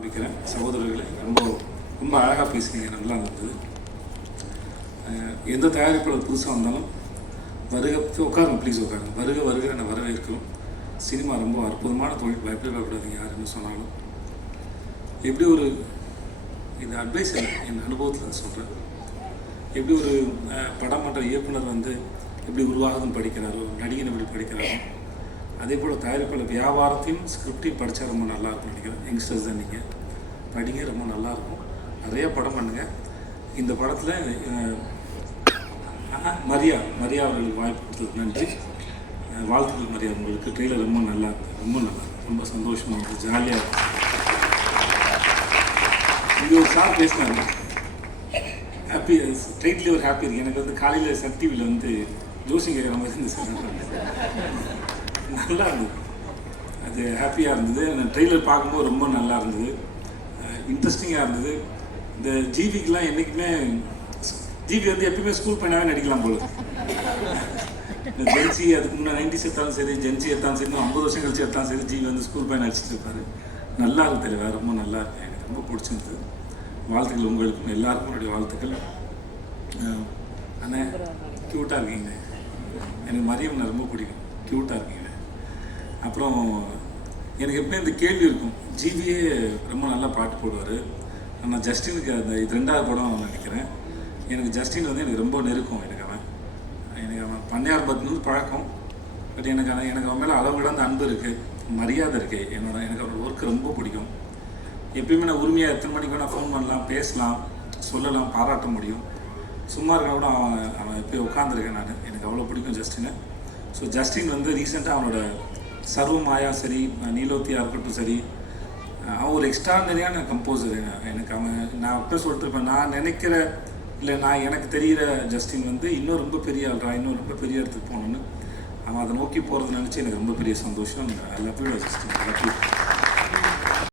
ஆரம்பிக்கிறேன். சகோதரர்களை ரொம்ப ரொம்ப அழகாக பேசுனீங்க, நல்லா இருந்தது. எந்த தயாரிப்பாளர் புதுசாக வந்தாலும் வருக, உட்காருங்க ப்ளீஸ் உட்காருங்க, வருக வருக என்னை வரவேற்கிறோம். சினிமா ரொம்ப அற்புதமான தொழில், பயப்படாதீங்க யாருன்னு சொன்னாலும். எப்படி ஒரு இது அட்வைஸ் என் அனுபவத்தில் சொல்கிறேன். எப்படி ஒரு படம் பண்ணுற இயக்குனர் வந்து எப்படி உருவாகுதுன்னு படிக்கிறாரோ, நடிகன் எப்படி படிக்கிறாரோ, அதே போல் தயாரிப்பாளர் வியாபாரத்தையும் ஸ்கிரிப்டையும் படித்தா ரொம்ப நல்லாயிருக்கும் நினைக்கிறேன். யங்ஸ்டர்ஸ் தான் நீங்கள் படிங்க, ரொம்ப நல்லாயிருக்கும். நிறையா படம் பண்ணுங்கள். இந்த படத்தில் மரியா அவர்களுக்கு வாய்ப்பு கொடுத்ததுக்கு நன்றி. வாழ்த்துக்கள் மரியா, உங்களுக்கு ட்ரெயிலர் ரொம்ப நல்லா இருந்தது, ரொம்ப நல்லா, ரொம்ப சந்தோஷமாக இருக்குது, ஜாலியாக இருக்குது. இது ஒரு சார் பேசினாங்க, ஹாப்பி ட்ரெயின்லேயே ஒரு ஹாப்பி இருக்குது. எனக்கு வந்து காலையில் சன் டிவியில் வந்து ஜோசிங் கேட்குற மாதிரி இருந்துச்சு சார், நல்லா இருந்தது, அது ஹாப்பியாக இருந்தது. அந்த ட்ரெய்லர் பார்க்கும்போது ரொம்ப நல்லா இருந்தது, இன்ட்ரெஸ்டிங்காக இருந்தது. இந்த ஜிவிக்கெலாம் என்றைக்குமே ஜிவி வந்து எப்பயுமே ஸ்கூல் பையனாகவே நடிக்கலாம் போல. இந்த ஜென்சி அதுக்கு முன்னே 90s எடுத்தாலும் சரி, ஜென்சி எடுத்தாலும் சரி, 50 வருஷம் கழிச்சு எடுத்தாலும் சரி, ஜிவி வந்து ஸ்கூல் பையன் நடிச்சிட்டு இருப்பார். நல்லா இருக்கு தெரியல, ரொம்ப நல்லா இருக்கு, எனக்கு ரொம்ப பிடிச்சிருந்தது. வாழ்த்துக்கள் உங்களுக்கும், எல்லாருக்கும் என்னுடைய வாழ்த்துக்கள். ஆனால் க்யூட்டாக இருக்கீங்க, எனக்கு மரியம் ரொம்ப பிடிக்கும், க்யூட்டாக இருக்கீங்க. அப்புறம் எனக்கு எப்படியும் இந்த கேள்வி இருக்கும், ஜிவியே ரொம்ப நல்லா பாட்டு போடுவார். ஆனால் ஜஸ்டினுக்கு அந்த இது 2வது படம் நினைக்கிறேன். எனக்கு ஜஸ்டின் வந்து எனக்கு ரொம்ப நெருக்கம். எனக்கு அவன் பண்ணையார் பத்தினது பழக்கம். பட் எனக்கு அவன் மேலே அளவு கடந்த அன்பு இருக்குது, மரியாதை இருக்குது. எனக்கு அவரோட ஒர்க்கு ரொம்ப பிடிக்கும். எப்பயுமே நான் உரிமையாக எத்தனை மணிக்கு வேணால் ஃபோன் பண்ணலாம், பேசலாம், சொல்லலாம், பாராட்ட முடியும். சும்மா இருக்க கூட அவன் எப்போயும் உட்காந்துருக்கேன் நான், எனக்கு அவ்வளோ பிடிக்கும் ஜஸ்டினை. ஸோ ஜஸ்டின் வந்து ரீசெண்டாக அவனோட சர்வமாயா சரி, நீலோத்தியாக இருக்கட்டும் சரி, அவன் ஒரு எக்ஸ்ட்ரானரியான கம்போசர். எனக்கு நான் அப்போ சொல்லிட்டுருப்பேன், நான் நினைக்கிற இல்லை நான் எனக்கு தெரிகிற ஜஸ்டின் வந்து இன்னும் ரொம்ப பெரிய ஆள்றா, இன்னும் ரொம்ப பெரிய இடத்துக்கு போகணுன்னு அவன் அதை நோக்கி போகிறத நினச்சி எனக்கு ரொம்ப பெரிய சந்தோஷம். I love you Justin, I love you.